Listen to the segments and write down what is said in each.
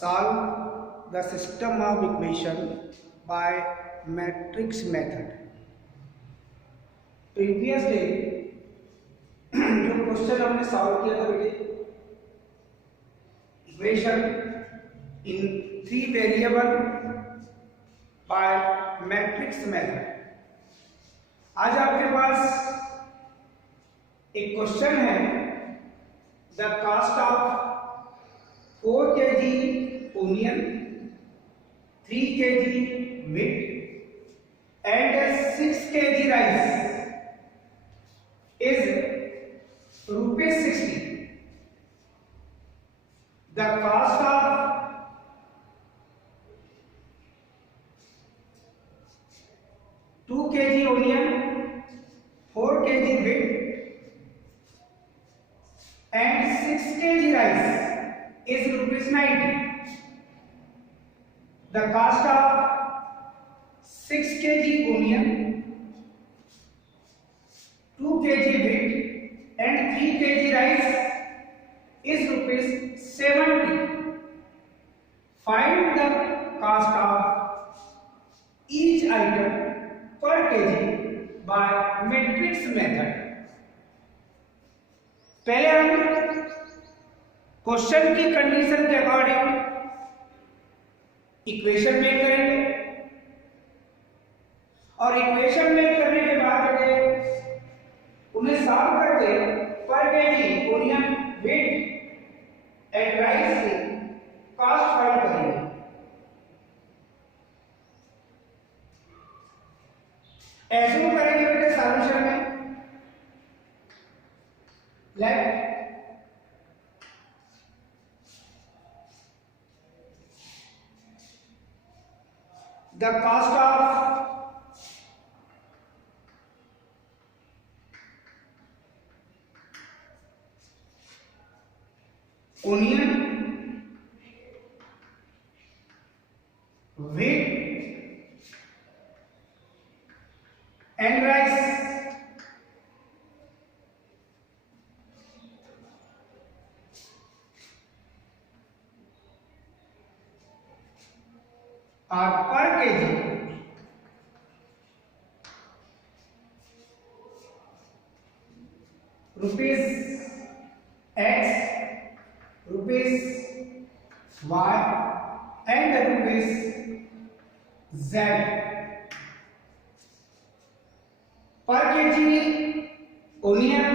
Solve the system of equation by matrix method. Previous day जो question हमने solve किया था बेटे, equation in 3 variable bye matrix method. आज आपके पास एक क्वेश्चन है, the cost of 4 kg onion, 3 kg wheat and 6 kg rice is ₹60. The cost of 2 kg onion, 4 kg wheat and 6 kg rice is ₹90. The cost of 6 kg onion, 2 kg wheat and 3 kg rice is ₹70. Find the cost of each item per kg by matrix method. पहले हम question की condition के according equation make करेंगे और equation make करने के बाद उन्हें सॉल्व करके per KG onion wheat and rice की कॉस्ट फाइंड करेंगे। एज्यूम करेंगे बेटे सॉल्यूशन में let the cost of onion, wheat and rice are per kg rupees X, rupees Y and rupees Z पर KG onion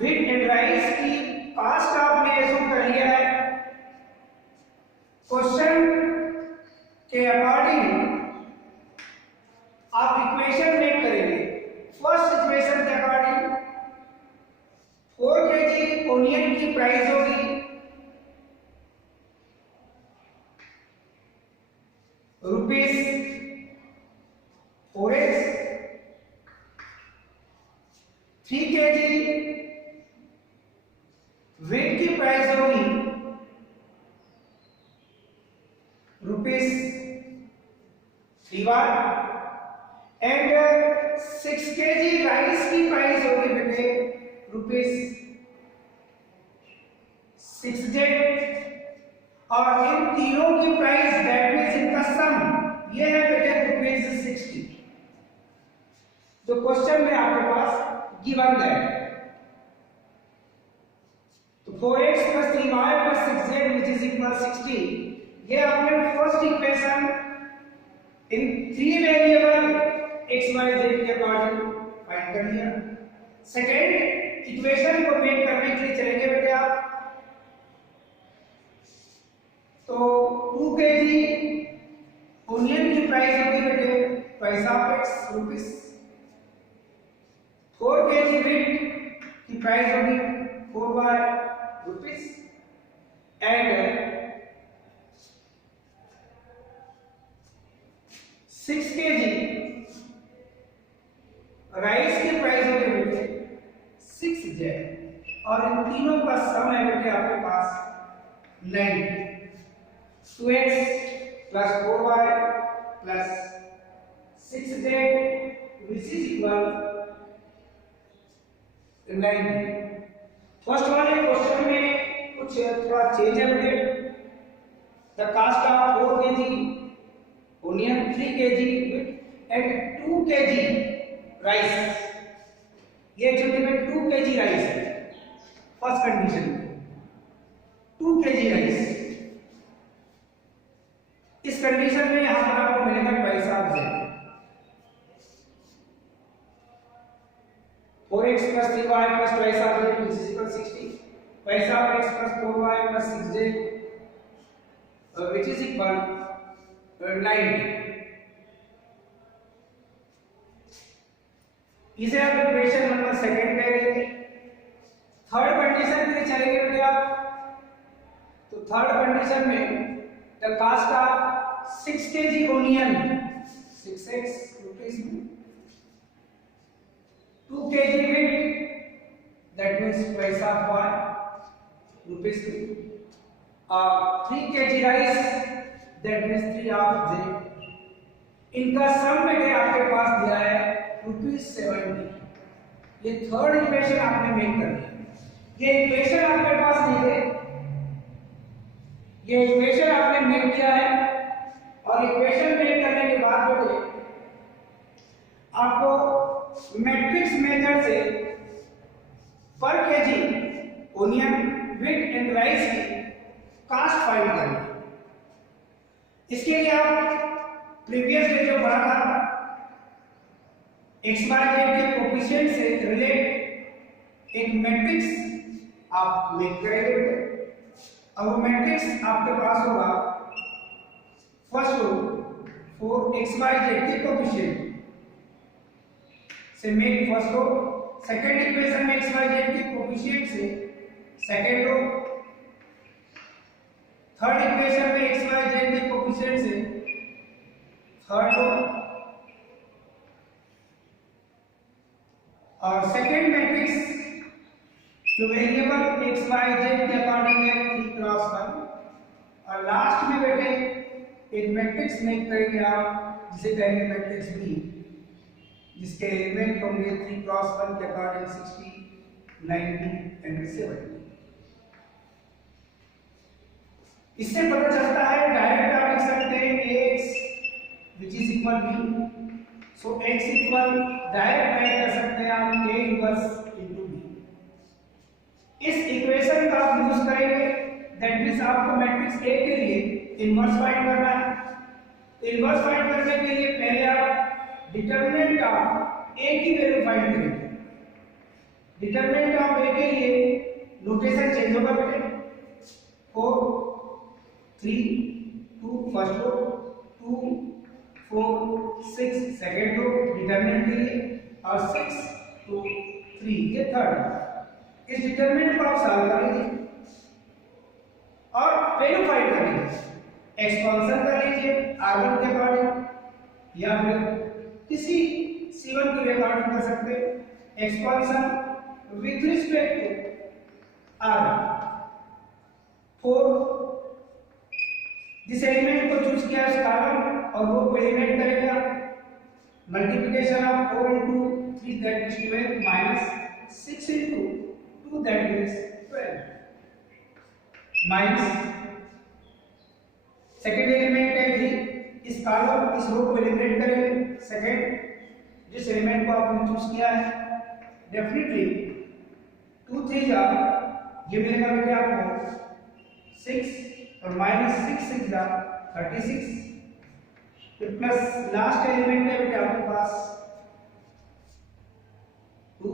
wheat and rice की cost आपने assume कर लिया है। क्वेश्चन के अकॉर्डिंग आप इक्वेशन मेक करेंगे। फर्स्ट इक्वेशन के अकॉर्डिंग 4 kg ओनियन की प्राइस होगी ₹4x, 3 kg वेट की प्राइस होगी ₹3 एंड 6 kg राइस की प्राइस होगी बेटे ₹6 और इन तीनों की प्राइस दैट मींस इनका सम ये है बेटे ₹60 जो क्वेश्चन में आपके पास गिवन है। तो 4x + 3y + 6z which is equal 60 ये आपने first equation in 3 variable x y z के अकॉर्डिंग फाइंड कर लिया। सेकेंड इक्वेशन को मेक करने के लिए चलेंगे बेटे आप, तो 2 kg ओनियन की प्राइस होगी बेटे पैसा x रुपीस, 4 kg wheat की प्राइस होगी 4 रुपीस एंड 6 kg राइस की प्राइस होगी बेटे 6z और इन तीनों का सम है बेटे आपके पास 90। 2x plus 4y plus 6z which is equal 90। First वाले क्वेश्चन में कुछ थोड़ा चेंज है बेटे, the cost of 4 kg onion, 3 kg wheat and 2 kg rice. ये एक्चुअली में 2 kg राइस है फर्स्ट कंडीशन में, 2 kg राइस। इस कंडीशन में यहां पर आपको मिलेगा पैसा of z 4x plus 3y plus twice of z which is equal 60, पैसा of x plus 4y plus 6z which is equal 90। इसे आप इक्वेशन नंबर सेकंड कह देंगे। थर्ड कंडीशन के लिए चलेंगे बेटे आप, तो थर्ड कंडीशन में the cost of 6 kg onion 6x rupees में, 2 kg wheat that means पैसा ऑफ y रुपीस में, 3 kg rice that means 3 of z। इनका सम बेटे आपके पास दिया है ₹70। ये थर्ड इक्वेशन आपने मेक कर दी। ये इक्वेशन आपके पास नहीं है, ये इक्वेशन आपने मेक किया है और इक्वेशन मेक करने के बाद बेटे आपको मैट्रिक्स मेथड से पर KG onion wheat and rice की कास्ट फाइंड करनी है। इसके लिए आप प्रीवियस डे जो पढ़ा था एक्स वाई जेड के कोफिशिएंट से रिलेट एक मैट्रिक्स आप मेक करेंगे बेटे। अब वो मैट्रिक्स आपके पास होगा first row for X Y Z के कोफिशिएंट से make first row, second equation में एक्स वाई जेड के कोफिशिएंट से सेकंड रो, थर्ड इक्वेशन में एक्स वाई जेड के कोफिशिएंट से थर्ड रो, और सेकेंड मैट्रिक्स जो वेरिएबल एक्स वाई जेड के अकॉर्डिंग है 3 क्रॉस 1, और लास्ट में बेटे एक मैट्रिक्स मेक करेंगे आप जिसे कहेंगे मैट्रिक्स बी, जिसके एलिमेंट होंगे 3 क्रॉस 1 के अकॉर्डिंग 60, 90 एंड 70। इससे पता चलता है डायरेक्ट आप लिख सकते हैं x which is equal b, so x equal direct right कर सकते हैं आप a इनवर्स इनटू b। इस इक्वेशन का आप यूज करेंगे, दैट मींस आपको मैट्रिक्स A के लिए इनवर्स फाइंड करना है। इनवर्स फाइंड करने के लिए पहले आप डिटरमिनेंट ऑफ A की वैल्यू फाइंड करेंगे। डिटरमिनेंट ऑफ A के लिए नोटेशन चेंज होगा बेटे, 4 3 2 first row, 2 4 6 second row determinant के लिए, और 6 2 3 ये थर्ड। इस डिटरमिनेंट को आप सॉल्व कर लीजिए और वैल्यू फाइंड कर लीजिए। एक्सपेंशन कर लीजिए r1 के अकॉर्डिंग या फिर किसी c1 के अकॉर्डिंग कर सकते हैं। Expansion with respect to r1 4 जिस एलिमेंट को चूज किया उस कॉलम और वो को एलिमिनेट करेगा। Multiplication of 4 into 3 that is 12 minus 6 into 2 that is 12 minus second element है 3, इस कॉलम इस रो को एलिमिनेट करेंगे। सेकेंड जिस एलिमेंट को आपने चूज किया है डेफिनेटली 2 3 जा ये मिलेगा बेटे आपको 6 और माइनस 6 6 जा 36 प्लस लास्ट एलिमेंट है बेटे आपके पास 2।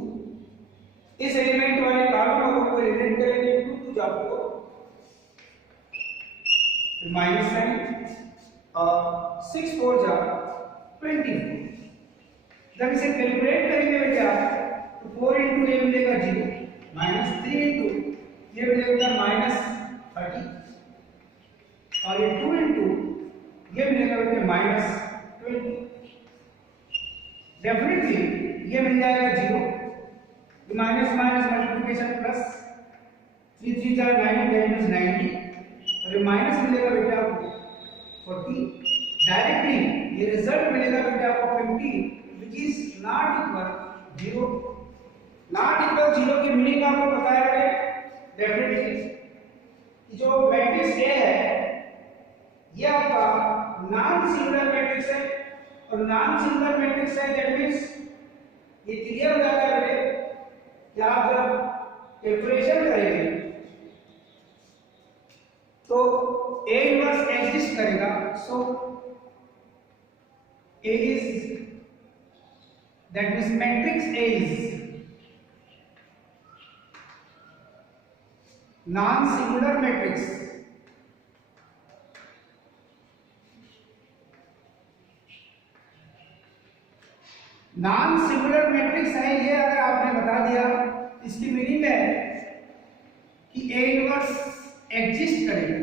इस एलिमेंट वाले कॉलम को एलिमिनेट करेंगे 2 2 जा आपको माइनस साइन और 6 4 जा 24। जब इसे कैलकुलेट करेंगे बेटे आप तो 4 into a मिलेगा 0 माइनस 3 into ये मिलेगा माइनस 30 और ये 2 into ये मिलेगा बेटे माइनस 20। डेफिनेटली ये मिल जाएगा 0, माइनस माइनस मल्टीप्लिकेशन प्लस 3 3 जा 9 that is 90 और ये माइनस मिलेगा बेटे आपको 40। डायरेक्टली ये रिजल्ट मिलेगा बेटे आपको 50 which is not equal 0। Not equal 0 की मीनिंग आपको पता है बेटे। डेफिनेटली जो मैट्रिक्स A है ये आपका नॉन सिंगुलर मैट्रिक्स है, और नॉन सिंगुलर मैट्रिक्स है दैट मींस ये क्लियर हो जाता है बेटे कि आप जब कैलकुलेशन करेंगे तो A इनवर्स एग्जिस्ट करेगा, सो A is that means matrix A is non-singular matrix. non-singular matrix है ये, अगर आपने बता दिया इसकी मीनिंग है कि A इनवर्स एग्जिस्ट करेगा,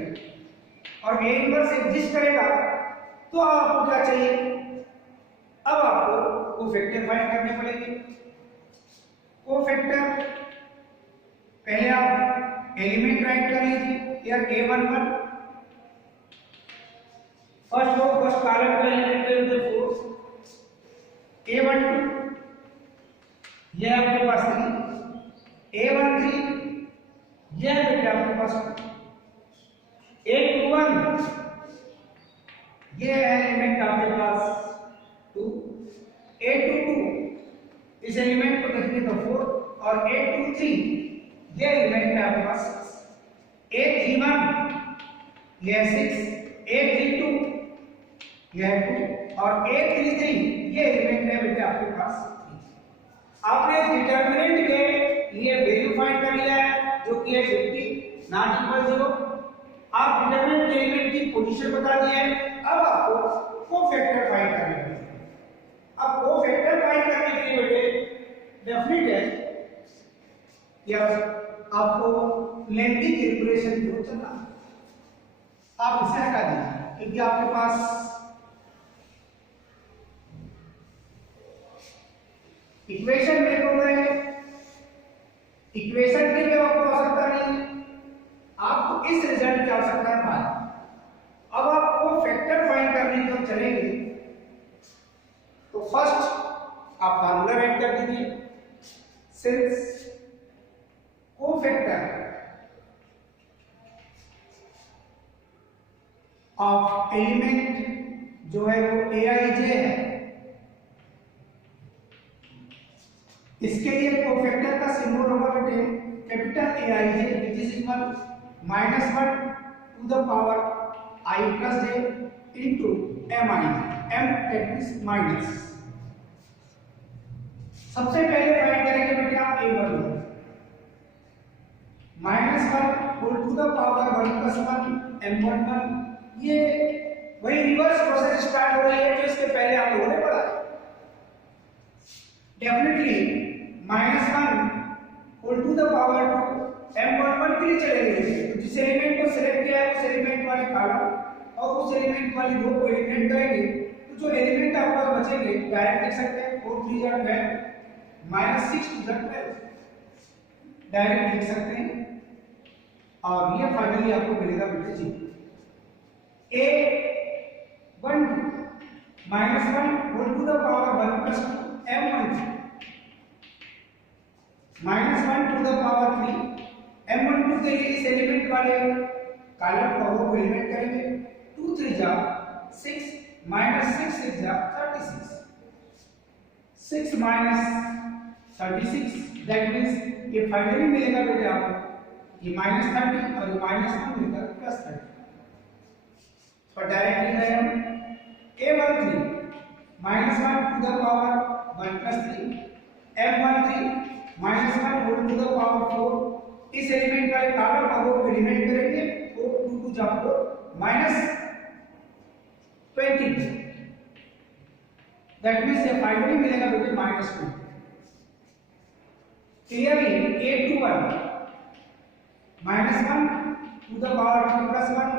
और A इनवर्स एग्जिस्ट करेगा तो आपको क्या चाहिए, अब आपको कोफैक्टर फाइंड करने पड़ेंगे। कोफैक्टर पहले आप एलिमेंट राइट कर लीजिए, यार A11 first row first column का एलिमेंट है उधर 4, A12 ये आपके पास 3, A13 ये है बेटे आपके पास 821 ये एलिमेंट आपके पास 2, 822 इस एलिमेंट को देखिए तो 4, और 823 ये एलिमेंट है आपके पास 6, 831 ये 6, 832 ये 2, और 833 ये एलिमेंट है बेटे आपके पास 3। आपने डिटरमिनेंट के लिए वैल्यू फाइंड कर लिया है जो कि है 50 नॉट इक्वल 0। आप डिटरमिनेंट के एलिमेंट की पोजीशन बता दिए हैं, अब आपको कोफैक्टर फाइंड करना है। अब कोफैक्टर फाइंड करने के लिए बेटे डेफिनेट है या आपको लेंथी कैलकुलेशन की जरूरत चलना, आप इसे हटा दीजिए क्योंकि आपके पास इक्वेशन मेक हो गए, इक्वेशन के लिए आपको आवश्यकता नहीं है, आपको इस रिजल्ट की आवश्यकता है। अब आपको फैक्टर फाइंड करने की ओर चलेंगे तो फर्स्ट आप फार्मूला राइट कर दीजिए, सिंस कोफैक्टर ऑफ एलिमेंट जो है वो Aij है, इसके लिए कोफैक्टर का सिंबल होगा बेटे capital Aij which is equal -1 to the power I plus j into mi, m that is minus. सबसे पहले फाइंड करेंगे बेटे आप A1 -1 whole to the power 1 plus 1 m11, ये वही रिवर्स प्रोसेस स्टार्ट हो रही है जो इसके पहले आप लोगों ने पढ़ा है। Definitely -1 whole to the power 2 m11 के लिए चलेंगे, तो जिस एलिमेंट को सिलेक्ट किया है उस एलिमेंट वाले कॉलम और उस एलिमेंट वाली रो को एलिमिनेट करेंगे, तो जो एलिमेंट आपके पास बचेंगे डायरेक्ट लिख सकते हैं 4 3 जा 12 -6 2 जा 12 डायरेक्ट लिख सकते हैं, और ये फाइनली आपको मिलेगा बेटे जी A12 -1 whole to the power 1 plus 2 m12 -1 to the power 3 m12 के लिए इस एलिमेंट वाले कॉलम को रो को एलिमिनेट करेंगे, 2 3 जा 6 -6 6 जा 36, 6 -36 दैट मींस ये फाइनली मिलेगा बेटे आपको ये -30 और ये -1 मिलकर +30। तो डायरेक्ट लिख रहे हैं हम A13 -1 to the power 1 plus 3 m13 -1 whole to the power 4, इस एलिमेंट वाले कॉलम को रो को एलिमिनेट करेंगे, 4 2 2 जा 4 -20 दैट मींस ये फाइनली मिलेगा बेटे -2। Clearly A21 -1 to the power 2 plus 1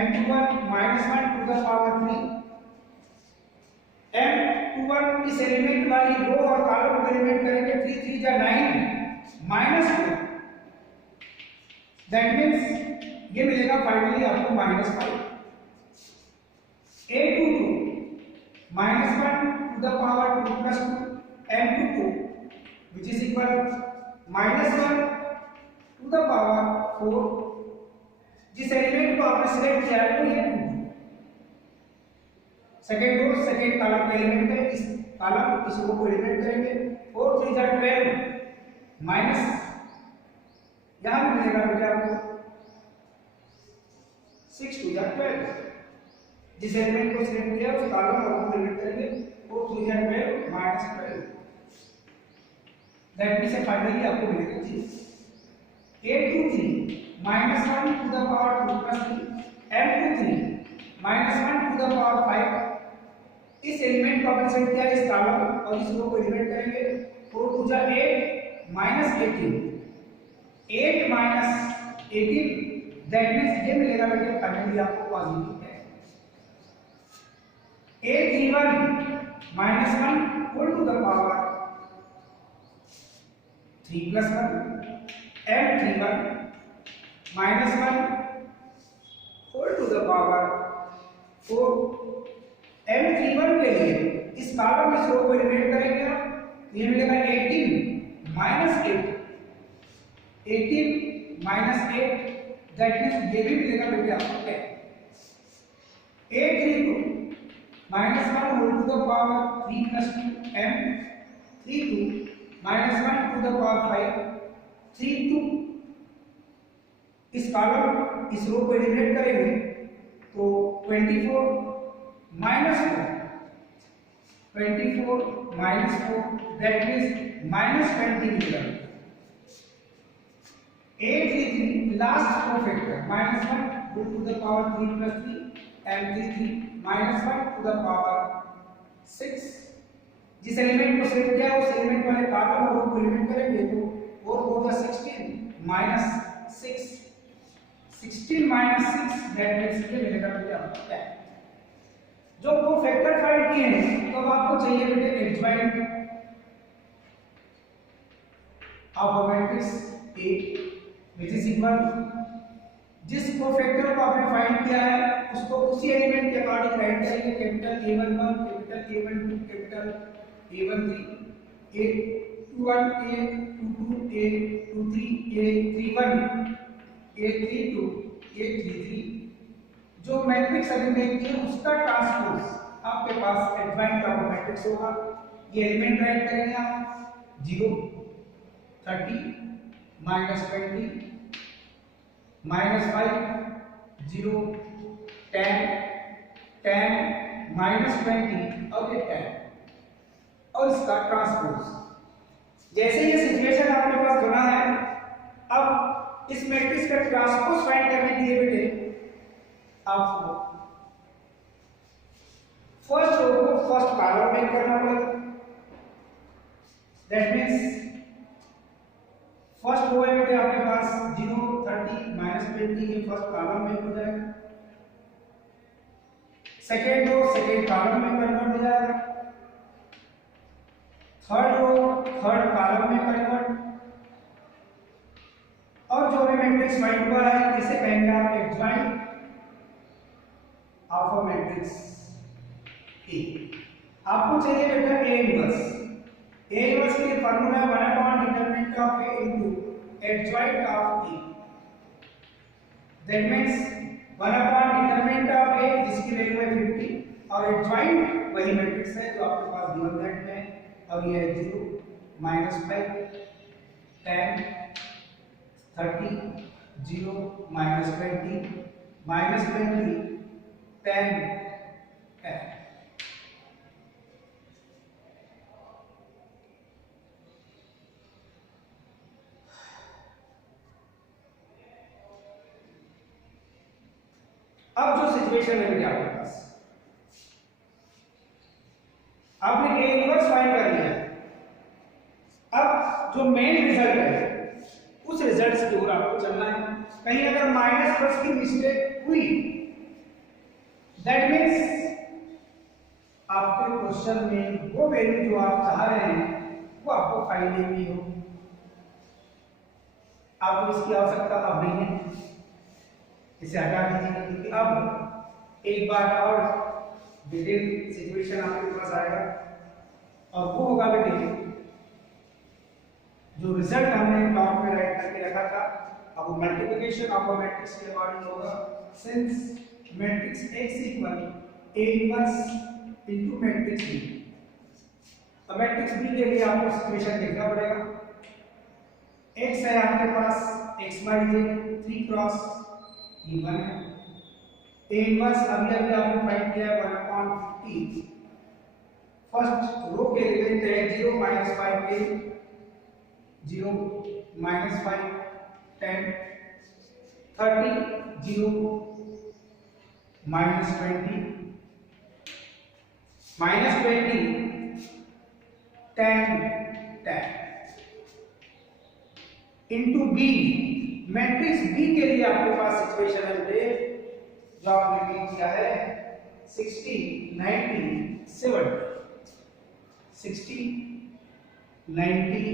m21 -1 to the power 3 m21 इस एलिमेंट वाली रो और कॉलम को एलिमिनेट करेंगे, 3 3 जा 9 -2 दैट मींस ये मिलेगा फाइनली आपको -5। A22 -1 to the power 2 plus 2 m22 which is equal -1 to the power 4, जिस एलिमेंट को आपने सिलेक्ट किया है वो ये 2 सेकंड रो सेकंड कॉलम का एलिमेंट है, इस कॉलम इस रो को एलिमेंट करेंगे। 4 3 जा 12 माइनस यहां भी मिलेगा बेटा आपको 6 2 जा 12। जिस एलिमेंट को सिलेक्ट किया उस कॉलम और रो को एलिमेंट करेंगे। 4 3 जा 12 माइनस 12 दैट मींस फाइनली आपको मिलेगा जी 8 2 3 minus 1 to the power 2 plus 3 m 2 3 minus 1 to the power 5। इस एलिमेंट को अपन सेट किया इस कॉलम और इस रो को एलिमेंट करेंगे। 4 2 जा 8 minus 18 8 minus 18 दैट मींस ये मिलेगा बेटे फाइनली आपको पॉजिटिव है। 8 3 1 minus 1 whole to the power 3 plus 1 m 3 1 minus 1 whole to the power 4। m31 के लिए इस कॉलम में रो को एलिमिनेट करेंगे आप, ये मिलेगा 18 minus 8 18 minus 8 दैट मींस ये भी मिलेगा बेटे आपको क्या 832 minus 1 whole to the power 3 plus 2 m32 minus 1 to the power 5 32। इस कॉलम इस रो को एलिमिनेट करेंगे तो 24 minus 4 दैट मींस minus 20 मिलेगा। 833 last rho factor minus 1 whole to the power 3 plus 3 m33 minus 1 to the power 6। जिस element को select किया उस एलिमेंट वाले कॉलम और रो को एलिमिनेट करेंगे तो 4 होगा 16 minus 6 16 minus 6 दैट मींस ये मिलेगा बेटे आपको क्या जो वो फैक्टर फाइंड किए हैं तो अब आपको चाहिए बेटे adjoint of matrix A which is equal जिस को फैक्टर को आपने फाइंड किया है उसको उसी एलिमेंट के अकॉर्डिंग राइट करेंगे। Capital A11 capital A12 capital A13 A21 A22 A23 A31 A32 A33 जो मैट्रिक्स अभी मेक किया उसका ट्रांसपोज आपके पास एडजॉइंट ऑफ मैट्रिक्स होगा। ये एलिमेंट राइट करेंगे आप 0 30 minus 20 minus 5 0 10 10 minus 20 और ये 10 और इसका ट्रांसपोज। जैसे ये सिचुएशन आपके पास बना है अब इस मैट्रिक्स का ट्रांसपोज फाइंड करने के लिए बेटे आपको फर्स्ट रो को फर्स्ट कॉलम में करना पड़ेगा। दैट मींस फर्स्ट रो है बेटे आपके पास 0 30 minus 20 ये फर्स्ट कॉलम में हो जाएगा। सेकेंड रो सेकेंड कॉलम में कन्वर्ट हो जाएगा। थर्ड रो थर्ड कॉलम में कन्वर्ट और जो भी मैट्रिक्स फाइंड हुआ है इसे कहेंगे आप adjoint of A matrix A। आपको चाहिए बेटा A इनवर्स। A इनवर्स के लिए फार्मूला है 1 determinant of A into adjoint of A। That means 1 determinant of A जिसकी वैल्यू है 50 और एडजॉइंट वही मैट्रिक्स है जो आपके पास गिवन दैट में है और ये है 0 -5 10 30 0 -20 -20 10 10। अब जो सिचुएशन है बेटे आपके पास आपने A इनवर्स फाइंड कर लिया। अब जो मेन रिजल्ट है उस रिजल्ट की ओर आपको चलना है। कहीं अगर माइनस प्लस की मिस्टेक हुई दैट मींस आपके क्वेश्चन में वो वैल्यू जो आप चाह रहे हैं वो आपको फाइंड नहीं हो। आपको इसकी आवश्यकता अब नहीं है, इसे हटा दीजिए क्योंकि अब एक बार और डिटेल सिचुएशन आपके पास आएगा और वो होगा बेटे जो रिजल्ट हमने टॉप में राइट करके रखा था अब मल्टीप्लिकेशन ऑफ अ मैट्रिक्स के अकॉर्डिंग होगा। Since matrix X equal A inverse into matrix B. अब मैट्रिक्स बी के लिए आपको सिचुएशन देखना पड़ेगा। एक्स है आपके पास एक्स वाई जेड 3 क्रॉस ये 1 है। ए इनवर्स अभी अभी आपने फाइंड किया है 1/50। फर्स्ट रो के एलिमेंट है 0 -5 के 0 -5 10 30 0 -20 10 10 इंटू बी। मैट्रिक्स बी के लिए आपके पास इक्वेशन है जो आपने लिख किया है 60 90 70 60 90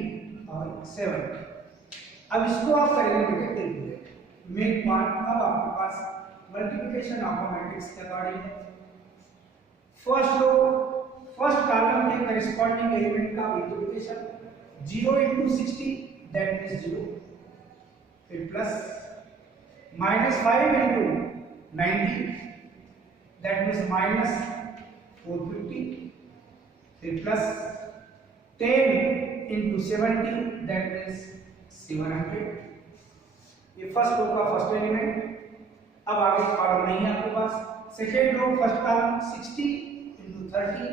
और 70। अब इसको आप करेंगे बेटे कैलकुलेट मेक पार्ट। अब आपके पास मल्टीप्लिकेशन ऑफ मैट्रिक्स के अकॉर्डिंग है। फर्स्ट रो फर्स्ट कॉलम के करेस्पॉन्डिंग एलिमेंट का मल्टीप्लिकेशन 0 into 60 that is 0 फिर प्लस -5 into 90 that means -450 फिर प्लस 10 into 70 that means 700। ये फर्स्ट रो का फर्स्ट एलिमेंट। अब आगे कॉलम नहीं है आपके पास। Second row first column 60 into 30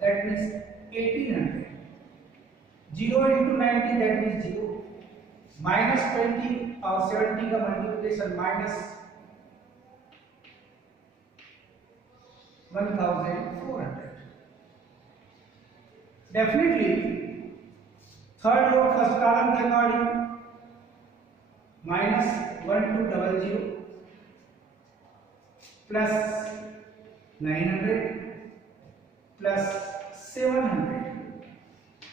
that means 1800 0 into 90 that means 0 -20 और 70 का multiplication -1400। Definitely third row first column के अकॉर्डिंग -1200 प्लस 900 प्लस 700।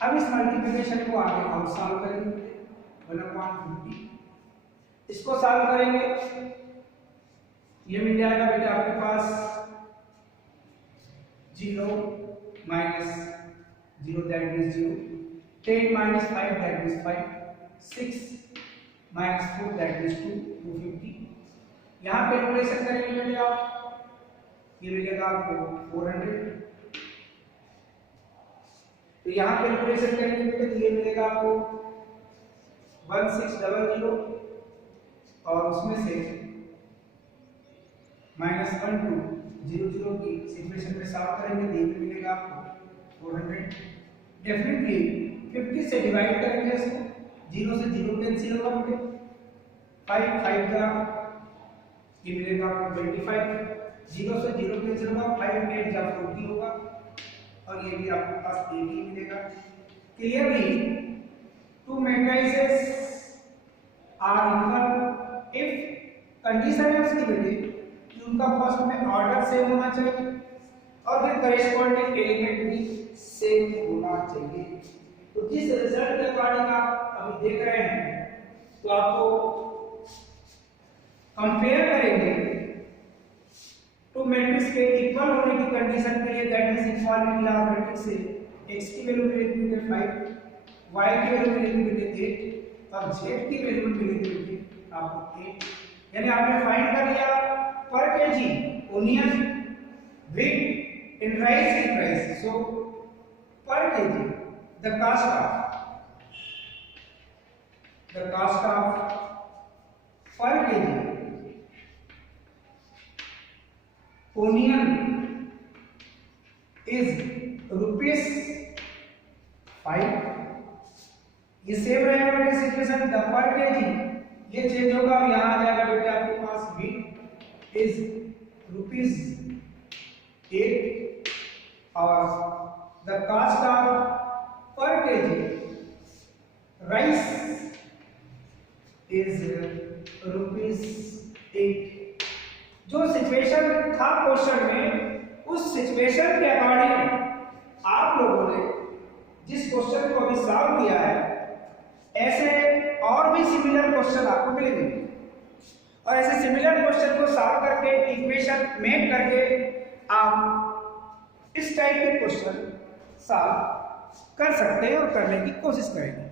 अब इस मल्टीप्लिकेशन को आगे हम सॉल्व करेंगे 1/50। इसको सॉल्व करेंगे ये मिल जाएगा बेटा आपके पास 0 -0 that means 0 10 -5 that means 5 6 -4 that means 2 250। यहाँ कैलकुलेशन करेंगे बेटे आप ये मिलेगा आपको 400। तो यहाँ कैलकुलेशन करेंगे बेटे तो ये मिलेगा आपको 1600 और उसमें से -1 to 0 की सिचुएशन में सॉल्व करेंगे तो ये मिलेगा आपको 400। डेफिनेटली 50 से डिवाइड करेंगे इसको 0 से 0 कैंसिल होगा बेटे 5 5 का ये मिलेगा आपको 25 0 से 0 कैंसिल होगा 5 8 का 40 होगा और ये भी आपके पास 80 मिलेगा। Clearly two matrices are equal if condition है उसकी बेटे कि उनका फर्स्ट में ऑर्डर सेम होना चाहिए और फिर करेस्पॉन्डिंग एलिमेंट भी सेम होना चाहिए। तो जिस रिजल्ट के अकॉर्डिंग आप अभी देख रहे हैं तो आपको कंपेयर करेंगे टू मैट्रिक्स के इक्वल होने की कंडीशन के लिए that means equality of matrix से x की वैल्यू मिलेगी 5 y की वैल्यू मिलेगी 8 और z की वैल्यू मिलेगी आपको 8। यानी आपने फाइंड कर लिया per KG onion weight in rice in price. So per KG the cost of per KG onion is ₹5। ये सेम रहेगा बेटे सिचुएशन द पर केजी ये चेंज होगा और यहां आ जाएगा बेटे आपके पास वीट इज ₹8 और the cost of per KG rice is ₹8। जो सिचुएशन था क्वेश्चन में उस सिचुएशन के अकॉर्डिंग आप लोगों ने जिस क्वेश्चन को अभी सॉल्व किया है ऐसे और भी सिमिलर क्वेश्चन आपको मिलेंगे और ऐसे सिमिलर क्वेश्चन को सॉल्व करके इक्वेशन मेक करके आप इस टाइप के क्वेश्चन सॉल्व कर सकते हैं और करने की कोशिश करेंगे।